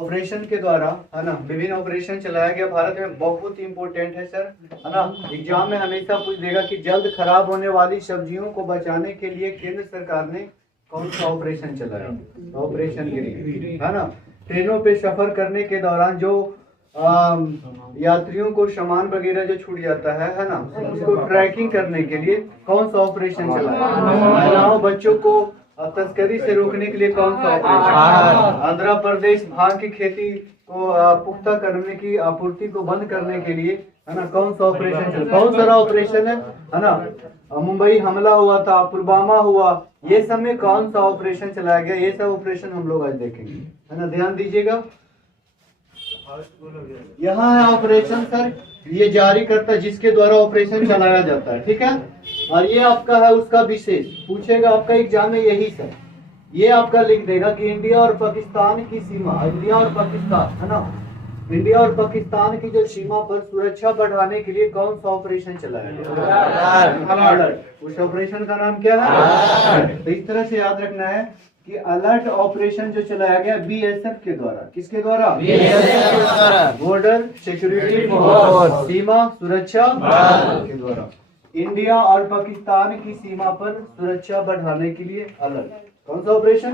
Operation के द्वारा है ना विभिन्न ऑपरेशन चलाया गया भारत में, बहुत ही इम्पोर्टेंट है सर, है ना। एग्जाम में हमेशा पूछ देगा कि जल्द खराब होने वाली सब्जियों को बचाने के लिए केंद्र सरकार ने कौन सा ऑपरेशन चलाया, ऑपरेशन गिरी, है ना। ट्रेनों पे सफर करने के दौरान जो यात्रियों को सामान वगैरह जो छूट जाता है ना, उसको ट्रैकिंग करने के लिए कौन सा ऑपरेशन चलाया। महिलाओं बच्चों को तस्करी से रोकने के लिए कौन सा ऑपरेशन। आंध्र प्रदेश भांग की खेती को पुख्ता करने की आपूर्ति को बंद करने के लिए, है ना, कौन सा ऑपरेशन चला। बहुत सारा ऑपरेशन है ना। मुंबई हमला हुआ था, पुलवामा हुआ, ये सब में कौन सा ऑपरेशन चलाया गया, ये सब ऑपरेशन हम लोग आज देखेंगे, है ना। ध्यान दीजिएगा, यहाँ है ऑपरेशन सर, ये जारी करता है जिसके द्वारा ऑपरेशन चलाया जाता है, ठीक है। और ये आपका है उसका विशेष, पूछेगा आपका एग्जाम में यही सर, ये आपका लिख देगा कि इंडिया और पाकिस्तान की सीमा, इंडिया और पाकिस्तान, है ना, इंडिया और पाकिस्तान की जो सीमा पर सुरक्षा बढ़ाने के लिए कौन सा ऑपरेशन चलाया गया। अलर्ट। उस ऑपरेशन का नाम क्या है। तो इस तरह से याद रखना है कि अलर्ट ऑपरेशन जो चलाया गया बीएसएफ के द्वारा, किसके द्वारा, बॉर्डर सिक्योरिटी फोर्स, सीमा सुरक्षा के द्वारा, इंडिया और पाकिस्तान की सीमा पर सुरक्षा बढ़ाने के लिए अलर्ट। कौन सा ऑपरेशन।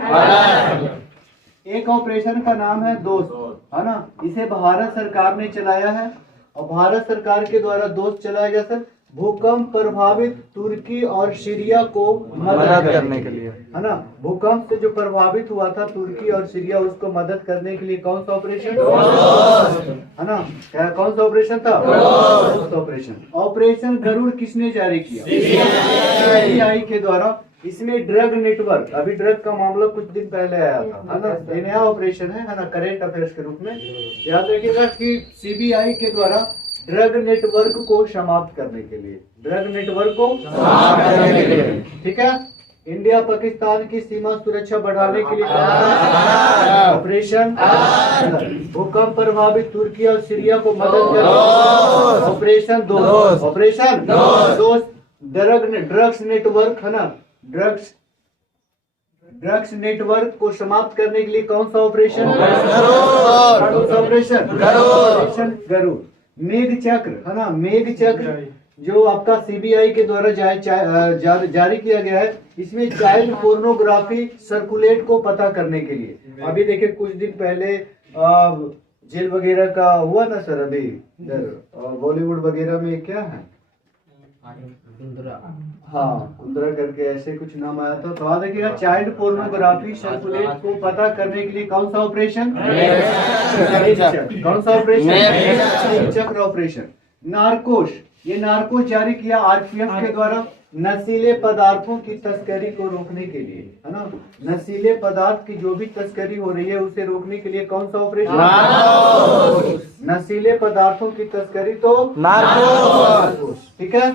एक ऑपरेशन का नाम है दोस्त, है ना, इसे भारत सरकार ने चलाया है, और भारत सरकार के द्वारा दोस्त चलाया गया सर भूकंप प्रभावित तुर्की और सीरिया को मदद करने के लिए, है ना। भूकंप से जो प्रभावित हुआ था तुर्की और सीरिया, उसको मदद करने के लिए कौन सा ऑपरेशन, है ना, क्या कौन सा ऑपरेशन था, ऑपरेशन। ऑपरेशन गरुड़ किसने जारी किया, सीबीआई के द्वारा। इसमें ड्रग नेटवर्क, अभी ड्रग का मामला कुछ दिन पहले आया था, है ना, ये नया ऑपरेशन है ना, करेंट अफेयर्स के रूप में। याद रखिएगा कि सीबीआई के द्वारा ड्रग नेटवर्क को समाप्त करने के लिए, ड्रग नेटवर्क को समाप्त करने के लिए, ठीक है। इंडिया पाकिस्तान की सीमा सुरक्षा बढ़ाने के लिए ऑपरेशन भूकंप प्रभावित तुर्की और सीरिया को मदद करने, ऑपरेशन दोस्त, ऑपरेशन दोस्त। ड्रग्स नेटवर्क, है ना, ड्रग्स नेटवर्क को समाप्त करने के लिए कौन सा ऑपरेशन, ऑपरेशन गरुड़। मेघ चक्र, है ना, मेघ चक्र जो आपका सीबीआई के द्वारा जारी किया गया है, इसमें चाइल्ड पोर्नोग्राफी सर्कुलेट को पता करने के लिए। अभी देखिए कुछ दिन पहले जेल वगैरह का हुआ ना सर, अभी बॉलीवुड वगैरह में क्या है, हाँ कुंदरा करके ऐसे कुछ नाम आया था। तो देखिएगा चाइल्ड पोर्नोग्राफी सर्कुलेट को पता करने के लिए कौन सा ऑपरेशन, कौन सा ऑपरेशन, चक्र ऑपरेशन। नार्कोस, ये नार्कोस जारी किया आरपीएफ के द्वारा नशीले पदार्थों की तस्करी को रोकने के लिए, है ना। नशीले पदार्थ की जो भी तस्करी हो रही है उसे रोकने के लिए कौन सा ऑपरेशन, नशीले पदार्थों की तस्करी तो नार्कोस, ठीक है।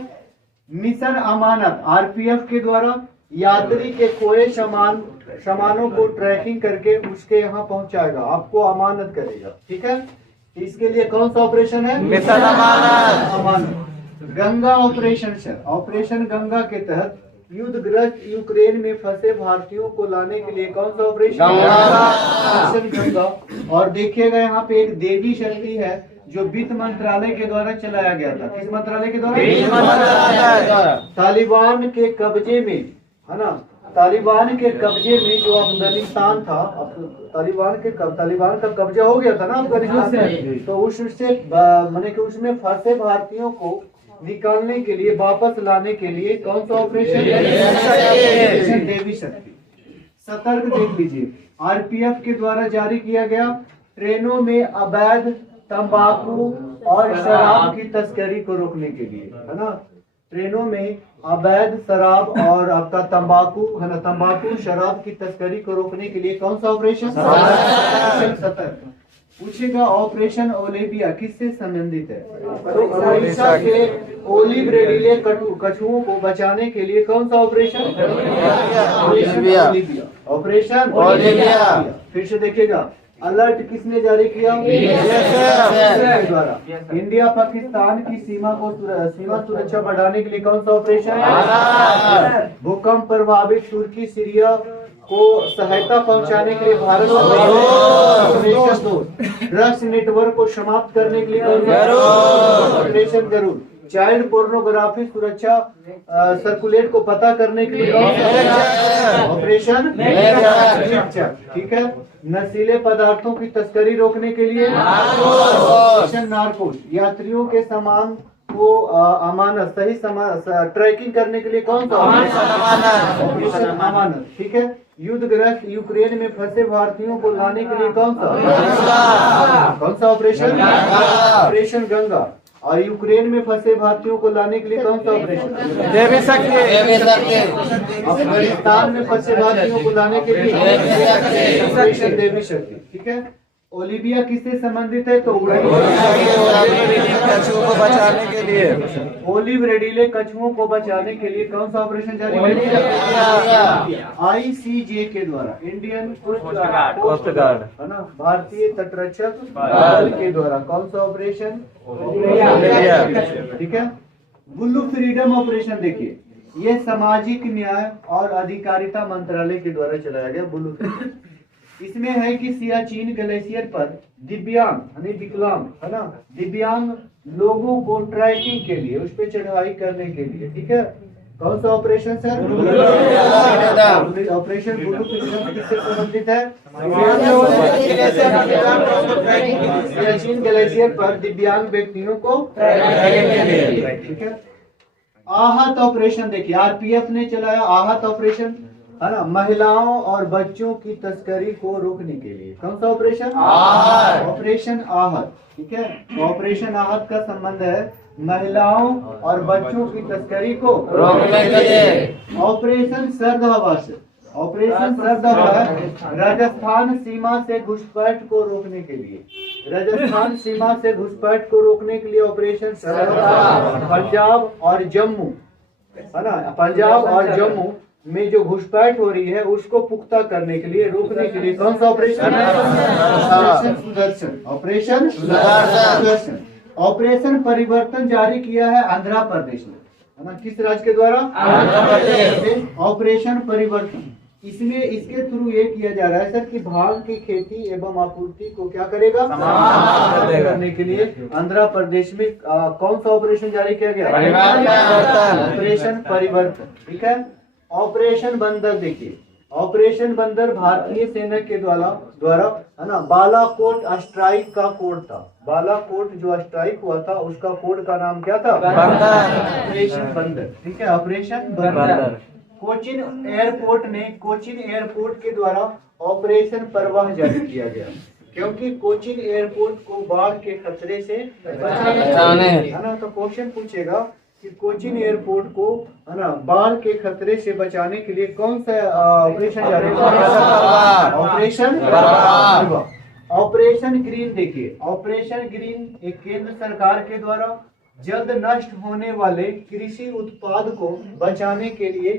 मिशन अमानत, आरपीएफ के द्वारा यात्री के खोए सामानों को ट्रैकिंग करके उसके यहाँ पहुंचाएगा, आपको अमानत करेगा, ठीक है। इसके लिए कौन सा ऑपरेशन है, mission Amanat. Ganga operation sir, operation Ganga के तहत युद्धग्रस्त यूक्रेन में फंसे भारतीयों को लाने के लिए कौन सा ऑपरेशन गंगा। और देखिएगा यहाँ पे एक देवी शक्ति है जो वित्त मंत्रालय के द्वारा चलाया गया था, किस मंत्रालय के द्वारा, तालिबान के कब्जे में, है ना, तालिबान के कब्जे में जो अफगानिस्तान था, तालिबान का कब्जा हो गया था ना अफगानिस्तान में, तो उससे माने कि उसमें फंसे भारतीयों को निकालने के लिए, वापस लाने के लिए कौन सा ऑपरेशन, देवी शक्ति। सतर्क देख लीजिए, आरपीएफ के द्वारा जारी किया गया ट्रेनों में अवैध तंबाकू और शराब की तस्करी को रोकने के लिए, है ना। ट्रेनों में अवैध शराब और आपका तंबाकू, है ना, तंबाकू शराब की तस्करी को रोकने के लिए कौन सा ऑपरेशन, सतर्क। पूछेगा ऑपरेशन ओलिविया किससे संबंधित है, तो ओडिशा के ओलिव रेडिले कछुओं को बचाने के लिए कौन सा ऑपरेशन, ऑपरेशन ओलिविया। फिर से देखिएगा अलर्ट किसने जारी किया, के द्वारा। इंडिया पाकिस्तान की सीमा सुरक्षा बढ़ाने के लिए कौन सा ऑपरेशन, भूकंप प्रभावित तुर्की सीरिया को सहायता पहुंचाने के लिए भारत ऑपरेशन ड्रग्स नेटवर्क को समाप्त करने के लिए ऑपरेशन गरुड़। चाइल्ड पोर्नोग्राफी सुरक्षा सर्कुलेट को पता करने के लिए ऑपरेशन चेक। ठीक है। नशीले पदार्थों की तस्करी रोकने के लिए ऑपरेशन नार्कोस। यात्रियों के सामान को अमानत सही ट्रैकिंग करने के लिए कौन सा ऑपरेशन अमानत। ठीक है। युद्धग्रस्त यूक्रेन में फंसे भारतीयों को लाने के लिए कौन सा ऑपरेशन ऑपरेशन गंगा। और यूक्रेन में फंसे भारतीयों को लाने के लिए कौन सा ऑपरेशन अफगानिस्तान में फंसे भारतीयों को लाने के लिए ऑपरेशन देवी शक्ति। ठीक है। ओलिविया किससे संबंधित है तो कछुओं को बचाने के लिए ओलिव रेडिले कछुओं को बचाने के लिए कौन सा ऑपरेशन जारी ICJ के द्वारा इंडियन कोस्ट गार्ड है ना भारतीय तटरक्षक बल के द्वारा कौन सा ऑपरेशन। ठीक है। बुल्लू फ्रीडम ऑपरेशन देखिए ये सामाजिक न्याय और अधिकारिता मंत्रालय के द्वारा चलाया गया बुल्लू फ्रीडम। इसमें है कि सियाचिन ग्लेशियर पर दिव्यांग यानी विकलांग है ना दिव्यांग लोगों को ट्रैकिंग के लिए उस पर चढ़ाई करने के लिए। ठीक है। कौन सा ऑपरेशन सर ऑपरेशन बुल्लू फ्रीडम किससे संबंधित है सियाचिन ग्लेशियर पर दिव्यांग व्यक्तियों को। ठीक है। आहत ऑपरेशन देखिए RPF ने चलाया आहत ऑपरेशन है ना महिलाओं और बच्चों की तस्करी को रोकने के लिए कौन सा ऑपरेशन ऑपरेशन आहत। ठीक है। ऑपरेशन आहत का संबंध है महिलाओं और बच्चों की तस्करी को रोकने के लिए। ऑपरेशन सर्द हवा से ऑपरेशन सर्द हवा राजस्थान सीमा से घुसपैठ को रोकने के लिए राजस्थान सीमा से घुसपैठ को रोकने के लिए ऑपरेशन सर्द हवा। पंजाब और जम्मू है ना पंजाब और जम्मू में जो घुसपैठ हो रही है उसको पुख्ता करने के लिए रोकने के लिए कौन सा operation Sudarshan operation Sudarshan. Operation परिवर्तन जारी किया है आंध्र प्रदेश में है ना किस राज्य के द्वारा ऑपरेशन परिवर्तन। इसमें इसके थ्रू ये किया जा रहा है सर कि भांग की खेती एवं आपूर्ति को क्या करेगा करने के लिए आंध्र प्रदेश में कौन सा ऑपरेशन जारी किया गया ऑपरेशन परिवर्तन। ठीक है। ऑपरेशन बंदर देखिए ऑपरेशन बंदर भारतीय सेना के द्वारा है ना बालाकोट स्ट्राइक का कोड था। बालाकोट जो स्ट्राइक हुआ था उसका कोड का नाम क्या था ऑपरेशन बंदर। ठीक है। ऑपरेशन बंदर। कोचिन एयरपोर्ट के द्वारा ऑपरेशन परवाह जारी किया गया क्योंकि कोचिन एयरपोर्ट को बाढ़ के खतरे से बचाना है ना। तो क्वेश्चन पूछेगा कि कोचिन एयरपोर्ट को है ना बाढ़ के खतरे से बचाने के लिए कौन सा ऑपरेशन जारी ऑपरेशन ऑपरेशन ग्रीन देखिए ऑपरेशन ग्रीन एक केंद्र सरकार के द्वारा जल्द नष्ट होने वाले कृषि उत्पाद को बचाने के लिए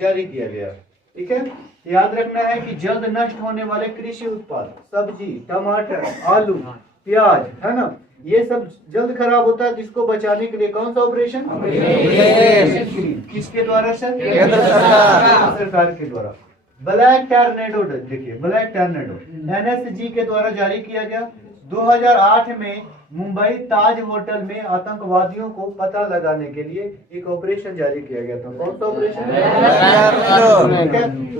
जारी किया गया। ठीक है। याद रखना है कि जल्द नष्ट होने वाले कृषि उत्पाद सब्जी टमाटर आलू प्याज है ना ये सब जल्द खराब होता है जिसको बचाने के लिए कौन सा ऑपरेशन किसके द्वारा सर सरकार के द्वारा। ब्लैक टॉर्नेडो देखिए ब्लैक टॉर्नेडो NSG के द्वारा जारी किया गया 2008 में मुंबई ताज होटल में आतंकवादियों को पता लगाने के लिए एक ऑपरेशन जारी किया गया था। कौन सा ऑपरेशन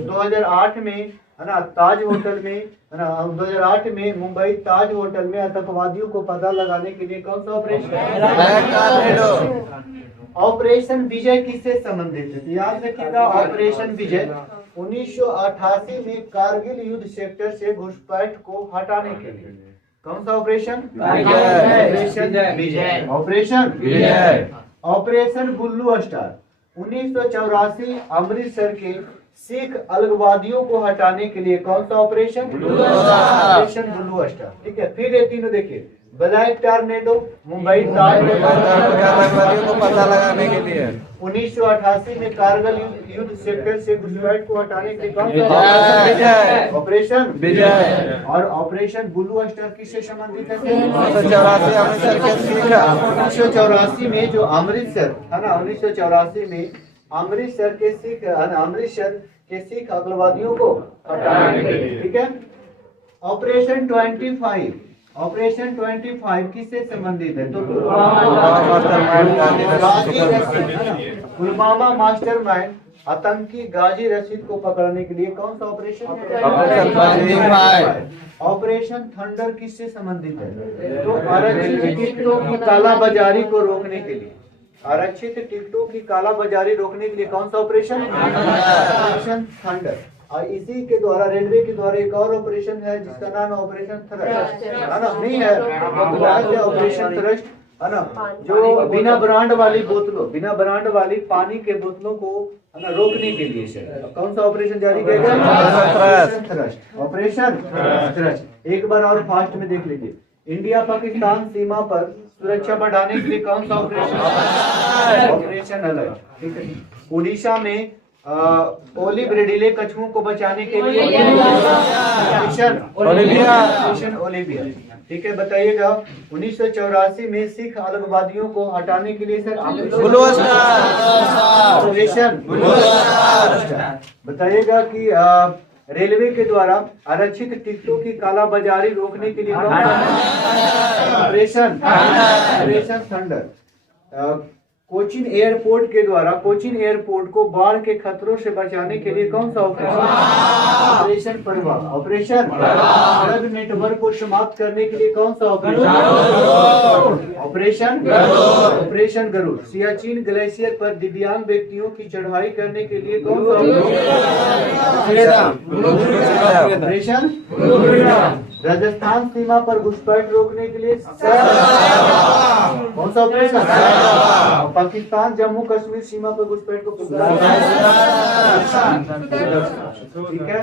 2008 में है ना ताज होटल में है ना 2008 में मुंबई ताज होटल में आतंकवादियों को पता लगाने के लिए कौन सा ऑपरेशन ऑपरेशन विजय किससे संबंधित है। याद रखिएगा ऑपरेशन विजय 1988 में कारगिल युद्ध सेक्टर से घुसपैठ को हटाने के लिए कौन सा ऑपरेशन विजय ऑपरेशन विजय। ऑपरेशन बुल्लू स्टार 1984 अमृतसर के सिख अलगवादियों को हटाने के लिए कौन सा ऑपरेशन ऑपरेशन बुल्लू स्टार। ठीक है। फिर ये तीनों देखिए ब्लैक टॉर्नेडो मुंबई ताज आतंकवादियों को पता लगाने के लिए 1988 में कारगिल युद्ध सेक्टर से घुसपैठ को हटाने के लिए कौन सा ऑपरेशन विजय। और ऑपरेशन ब्लू स्टार किससे संबंधित है 1984 में जो अमृतसर है ना 1984 में अमृतसर के सिख अगलवादियों को हटाने के लिए। ठीक है। ऑपरेशन 25, ऑपरेशन 25 किससे संबंधित है? तो पुलवामा मास्टरमाइंड आतंकी गाजी रशीद को पकड़ने के लिए कौन सा ऑपरेशन है? ऑपरेशन 25। ऑपरेशन थंडर किससे संबंधित है? तो आरक्षित टिकटों की कालाबाजारी को रोकने के लिए, आरक्षित टिकटों की कालाबाजारी रोकने के लिए कौन सा ऑपरेशन? Operation thunder. और इसी के द्वारा रेलवे के द्वारा एक और ऑपरेशन है जिसका नाम है ऑपरेशन थ्रस्ट, है ना? नहीं है ऑपरेशन थ्रस्ट, है ना? जो बिना ब्रांड वाली बोतलों, बिना ब्रांड वाली पानी के बोतलों को, है ना, रोकने के लिए सर कौन सा ऑपरेशन जारी किया गया? Operation thrust, operation thrust. एक बार और फास्ट में देख लीजिए, इंडिया पाकिस्तान सीमा पर सुरक्षा बढ़ाने के लिए कौन सा ऑपरेशन? ऑपरेशन अलर्ट, ठीक है। उड़ीसा में ओलिव रेडिले कछुओं को बचाने के लिए ऑपरेशन ओलिविया, ठीक है। बताइएगा 1984 में सिख अलगवादियों को हटाने के लिए सर ऑपरेशन। बताइएगा कि रेलवे के द्वारा आरक्षित टिकटों की कालाबाजारी रोकने के लिए operation operation thunder. Cochin airport के द्वारा कोचिन एयरपोर्ट को बाढ़ के खतरों से बचाने के लिए कौन सा ऑपरेशन? ऑपरेशन परवा, ऑपरेशन ड्रग नेटवर्क को समाप्त करने के लिए कौन सा operation? Operation operation Garuda. Siachen glacier पर दिव्यांग व्यक्तियों की चढ़ाई करने के लिए कौन सा ऑपरेशन? राजस्थान सीमा पर घुसपैठ रोकने के लिए कौन सा ऑपरेशन? पाकिस्तान जम्मू कश्मीर सीमा पर घुसपैठ को, ठीक है।